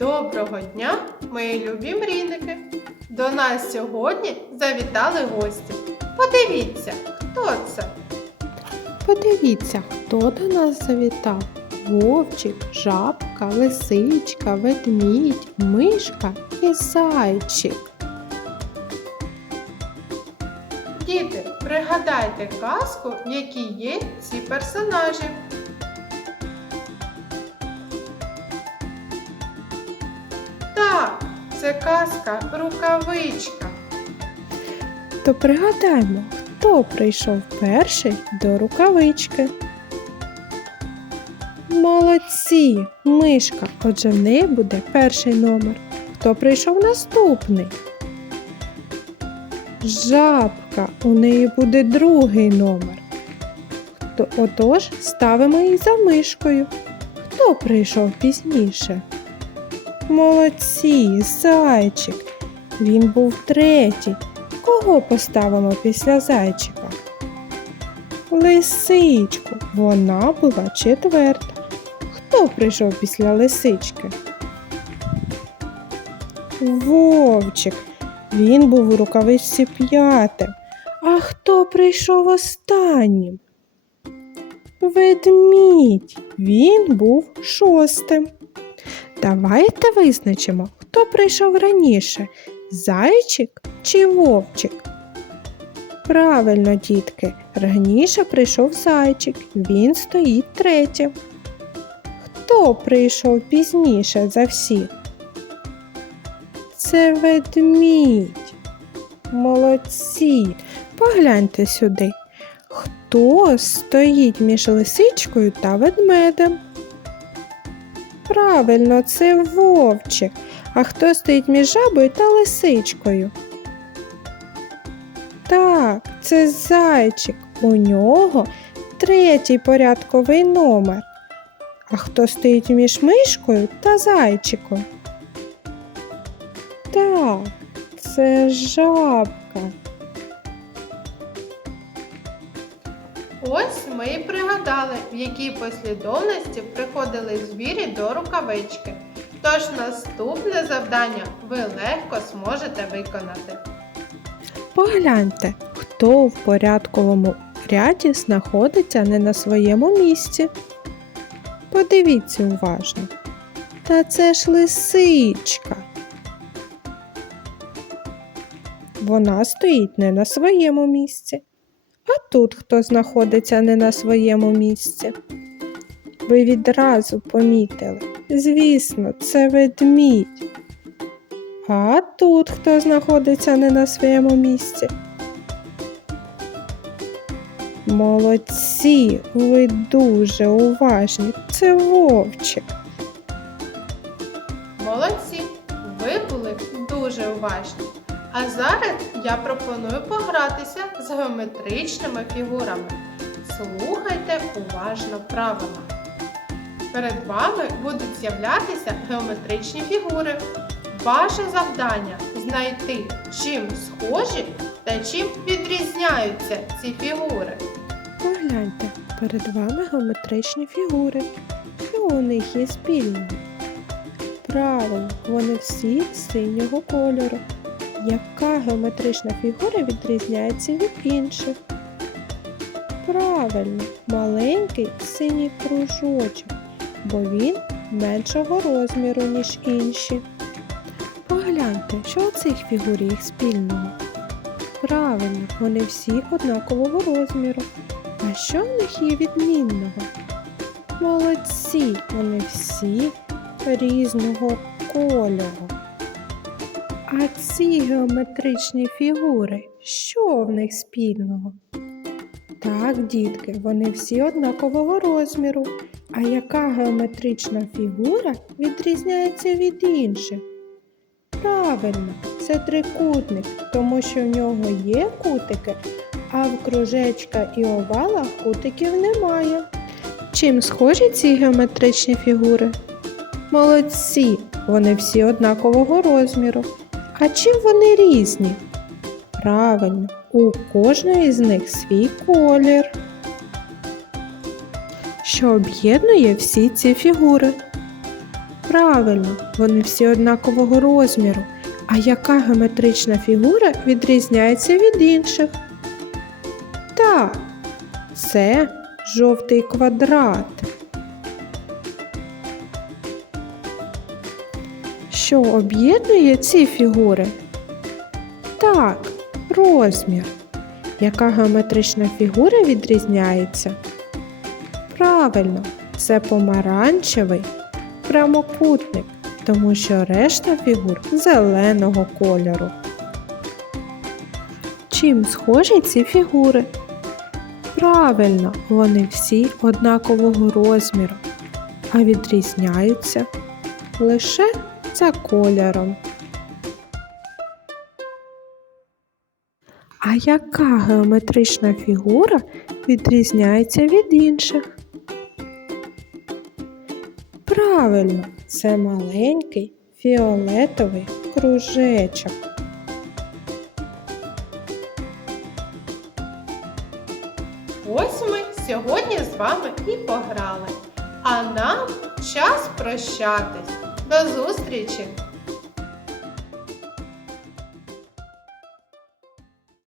Доброго дня, мої любі мрійники! До нас сьогодні завітали гості. Подивіться, хто це? Подивіться, хто до нас завітав. Вовчик, жабка, лисичка, ведмідь, мишка і зайчик. Діти, пригадайте казку, в якій є ці персонажі. Це казка рукавичка. То пригадаймо, хто прийшов перший до рукавички. Молодці, мишка, отже в неї буде перший номер. Хто прийшов наступний? Жабка, у неї буде другий номер. Отож, ставимо її за мишкою. Хто прийшов пізніше? Молодці, зайчик. Він був третій. Кого поставимо після зайчика? Лисичку. Вона була четверта. Хто прийшов після лисички? Вовчик. Він був у рукавичці п'ятим. А хто прийшов останнім? Ведмідь. Він був шостим. Давайте визначимо, хто прийшов раніше зайчик чи вовчик? Правильно, дітки, раніше прийшов зайчик, він стоїть третім. Хто прийшов пізніше за всіх? Це ведмідь. Молодці. Погляньте сюди. Хто стоїть між лисичкою та ведмедем? Правильно, це вовчик. А хто стоїть між жабою та лисичкою? Так, це зайчик. У нього третій порядковий номер. А хто стоїть між мишкою та зайчиком? Так, це жабка. Ось ми і пригадали, в якій послідовності приходили звірі до рукавички. Тож наступне завдання ви легко зможете виконати. Погляньте, хто в порядковому ряді знаходиться не на своєму місці. Подивіться уважно. Та це ж лисичка. Вона стоїть не на своєму місці. А тут хто знаходиться не на своєму місці? Ви відразу помітили. Звісно, це ведмідь. А тут хто знаходиться не на своєму місці? Молодці, ви дуже уважні. Це вовчик. Молодці! Ви були дуже уважні. А зараз я пропоную погратися з геометричними фігурами. Слухайте уважно правила. Перед вами будуть з'являтися геометричні фігури. Ваше завдання знайти, чим схожі та чим відрізняються ці фігури. Погляньте, перед вами геометричні фігури. Що у них є спільного? Правильно, вони всі синього кольору. Яка геометрична фігура відрізняється від інших? Правильно, маленький синій кружочок, бо він меншого розміру, ніж інші. Погляньте, що у цих фігур їх спільного? Правильно, вони всі однакового розміру. А що в них є відмінного? Молодці, вони всі різного кольору. А ці геометричні фігури, що в них спільного? Так, дітки, вони всі однакового розміру. А яка геометрична фігура відрізняється від інших? Правильно, це трикутник, тому що в нього є кутики, а в кружечка і овала кутиків немає. Чим схожі ці геометричні фігури? Молодці, вони всі однакового розміру. А чим вони різні? Правильно, у кожної з них свій колір. Що об'єднує всі ці фігури? Правильно, вони всі однакового розміру. А яка геометрична фігура відрізняється від інших? Так, це жовтий квадрат. Що об'єднує ці фігури? Так, розмір. Яка геометрична фігура відрізняється? Правильно, це помаранчевий прямокутник, тому що решта фігур зеленого кольору. Чим схожі ці фігури? Правильно, вони всі однакового розміру, а відрізняються лише за кольором. А яка геометрична фігура відрізняється від інших? Правильно, це маленький фіолетовий кружечок. Ось ми сьогодні з вами і пограли. А нам час прощатись. До зустрічі!